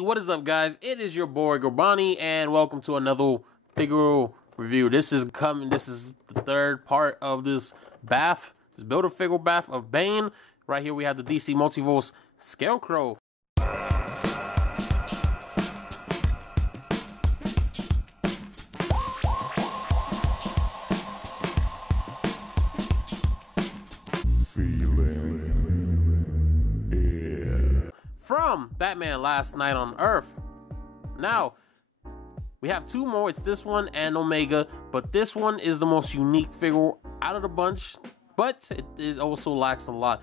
What is up, guys? It is your boy Gorbani, and welcome to another figure review. This is the third part of this Build-A-Figure bath of Bane. Right here we have the DC Multiverse Scarecrow. From Batman Last Night on Earth. Now, we have two more. It's this one and Omega, but this one is the most unique figure out of the bunch, but it also lacks a lot.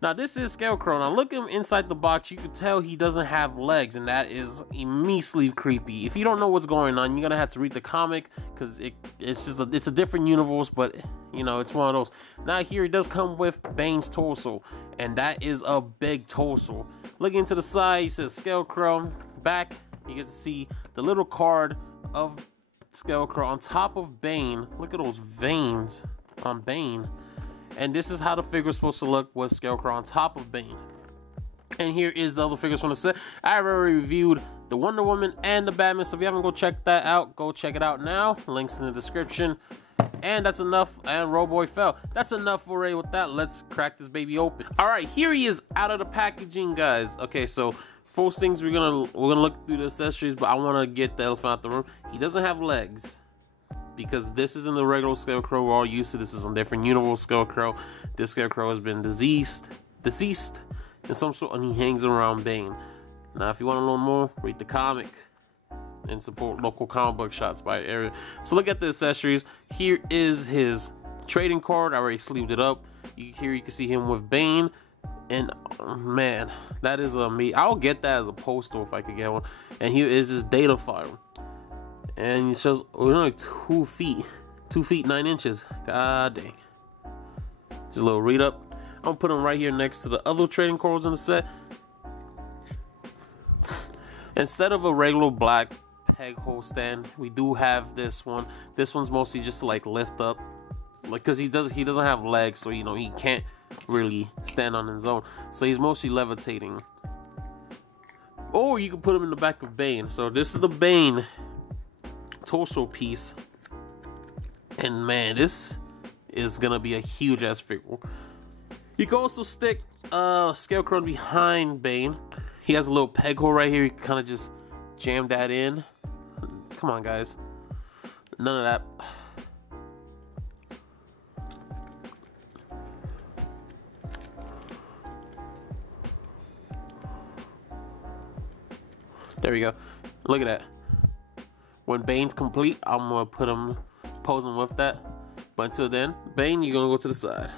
Now, this is Scarecrow. Now, look at him inside the box. You can tell he doesn't have legs, and that is immensely creepy. If you don't know what's going on, you're gonna have to read the comic, because it's a different universe, but you know, it's one of those. Now, here it does come with Bane's torso, and that is a big torso. Looking to the side, he says Scarecrow. Back, you get to see the little card of Scarecrow on top of Bane. Look at those veins on Bane. And this is how the figure is supposed to look with Scarecrow on top of Bane. And here is the other figures from the set. I've already reviewed the Wonder Woman and the Batman, so if you haven't go check that out, go check it out now. Links in the description. And that's enough. And Roboy fell. That's enough already with that. Let's crack this baby open. All right, here he is out of the packaging, guys. Okay, so first things we're gonna look through the accessories, but I want to get the elephant out the room. He doesn't have legs, because this isn't the regular Scarecrow we're all used to. This is a different universe Scarecrow. This Scarecrow has been deceased in some sort, and he hangs around Bane. Now, if you want to learn more, read the comic and support local comic book shops by area. So look at the accessories. Here is his trading card. I already sleeved it up. Here you can see him with Bane, and man, that is me. I'll get that as a poster if I could get one. And here is his data file. And it shows only 2 feet 9 inches. God dang. Just a little read up. I'm gonna put them right here next to the other trading cards in the set. Instead of a regular black peg hole stand, we do have this one. This one's mostly just to like lift up, like, because he doesn't have legs, so you know he can't really stand on his own. So he's mostly levitating. Or you can put him in the back of Bane. So this is the Bane torso piece, and man, this is gonna be a huge ass figure. You can also stick Scarecrow behind Bane. He has a little peg hole right here. You can kind of just jam that in. Come on, guys, none of that. There we go. Look at that. When Bane's complete, I'm gonna put him posing with that. But until then, Bane, you're gonna go to the side.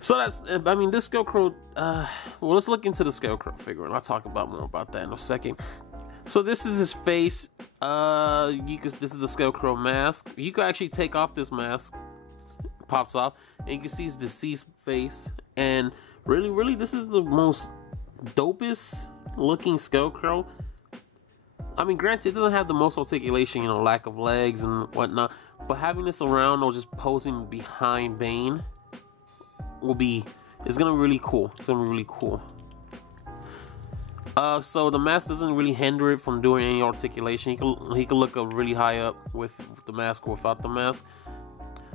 So that's, I mean, this Scarecrow, well, let's look into the Scarecrow figure, and I'll talk about more about that in a second. So this is his face. This is the Scarecrow mask. You can actually take off this mask. It pops off, and you can see his deceased face. And really, this is the most dopest looking Scarecrow. I mean, granted, it doesn't have the most articulation, you know, lack of legs and whatnot, but having this around or just posing behind Bane it's gonna be really cool. It's gonna be really cool. So the mask doesn't really hinder it from doing any articulation. He can look up really high up with the mask or without the mask.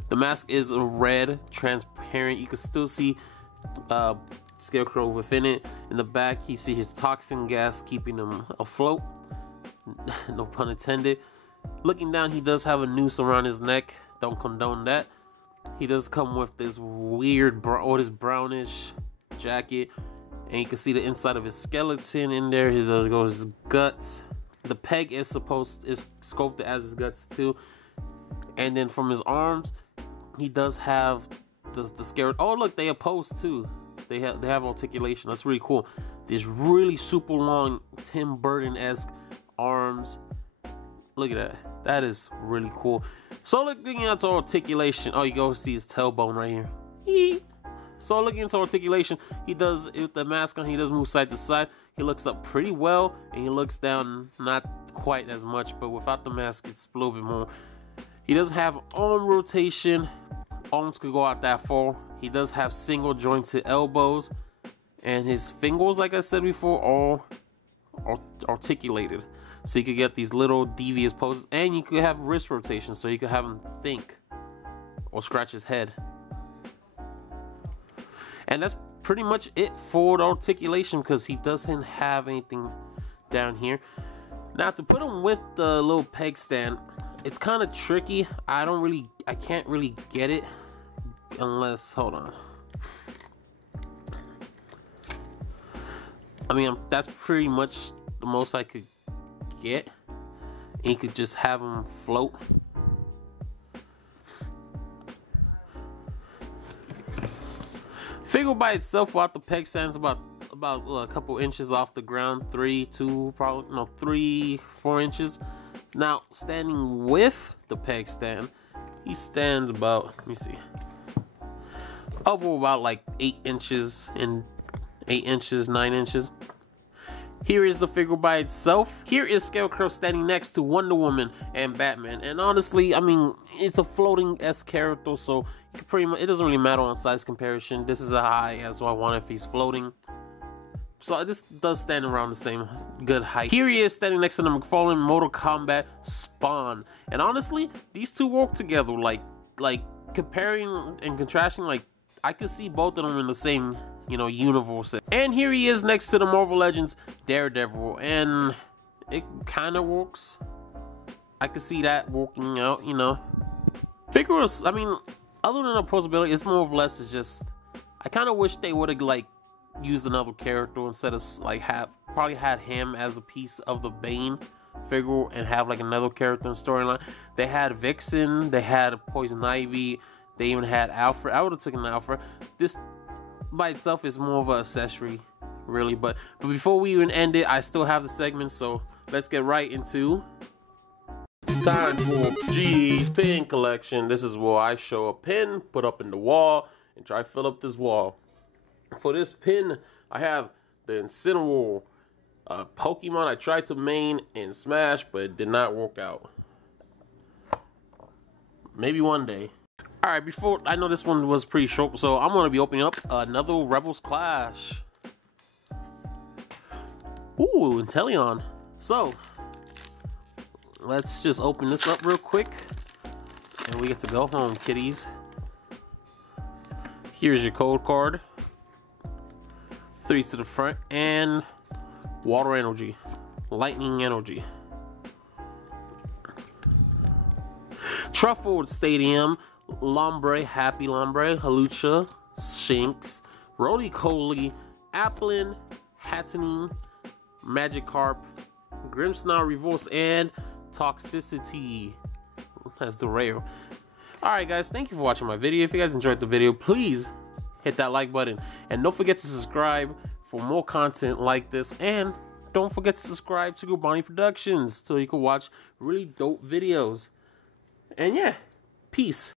The mask is red, transparent. You can still see Scarecrow within it. In the back, you see his toxin gas keeping him afloat. No pun intended. Looking down, he does have a noose around his neck. Don't condone that. He does come with this weird this brownish jacket, and you can see the inside of his skeleton in there. His guts. The peg is sculpted as his guts too. And then from his arms, he does have the scared. Oh look, they oppose too. They have articulation. That's really cool. This really super long Tim Burton-esque arms. Look at that. That is really cool. So looking into articulation, oh, you go see his tailbone right here. So looking into articulation, he does, with the mask on, he does move side to side. He looks up pretty well, and he looks down not quite as much, but without the mask, it's a little bit more. He does have arm rotation. Arms could go out that far. He does have single jointed elbows, and his fingers, like I said before, all articulated, so you could get these little devious poses, and you could have wrist rotation, so you could have him think or scratch his head. And that's pretty much it for the articulation, because he doesn't have anything down here. Now, to put him with the little peg stand, it's kind of tricky. I can't really get it unless, hold on. I mean, that's pretty much the most I could get. And you could just have him float. Figure by itself, without the peg stand's about a couple inches off the ground, 3, 4 inches. Now, standing with the peg stand, he stands about, let me see, over about like 8 inches and 8 inches, 9 inches. Here is the figure by itself. Here is Scarecrow standing next to Wonder Woman and Batman. And honestly, I mean, it's a floating-esque character, so you can pretty much, it doesn't really matter on size comparison. This is a high, as I want if he's floating. So this does stand around the same good height. Here he is standing next to the McFarlane Mortal Kombat Spawn. And honestly, these two work together. Like comparing and contrasting, like I could see both of them in the same, you know, universe. And here he is next to the Marvel Legends Daredevil, and it kind of works. I could see that working out, you know. Figures, I mean, other than the possibility, it's more or less, it's just, I kind of wish they would have like used another character instead of like probably had him as a piece of the Bane figure and have like another character in the storyline. They had Vixen, they had Poison Ivy, they even had Alfred. I would have taken Alfred. This by itself is more of an accessory, really. But before we even end it, I still have the segment, so let's get right into time for G's pin collection. This is where I show a pin, put up in the wall, and try to fill up this wall. For this pin, I have the Incineroar Pokemon I tried to main in Smash, but it did not work out. Maybe one day. Alright, before, I know this one was pretty short, so I'm going to be opening up another Rebels Clash. Ooh, Inteleon. So, let's just open this up real quick, and we get to go home, kiddies. Here's your code card. 3 to the front, and Water Energy. Lightning Energy. Truffle Stadium. Lombre, Happy Lombre, Halucha, Shinx, Roly-Coly, Applin, Hattonene, Magikarp, Grimmsnarl Reverse, and Toxicity. That's the rare. Alright guys, thank you for watching my video. If you guys enjoyed the video, please hit that like button. And don't forget to subscribe for more content like this. And don't forget to subscribe to Bonnie Productions so you can watch really dope videos. And yeah, peace.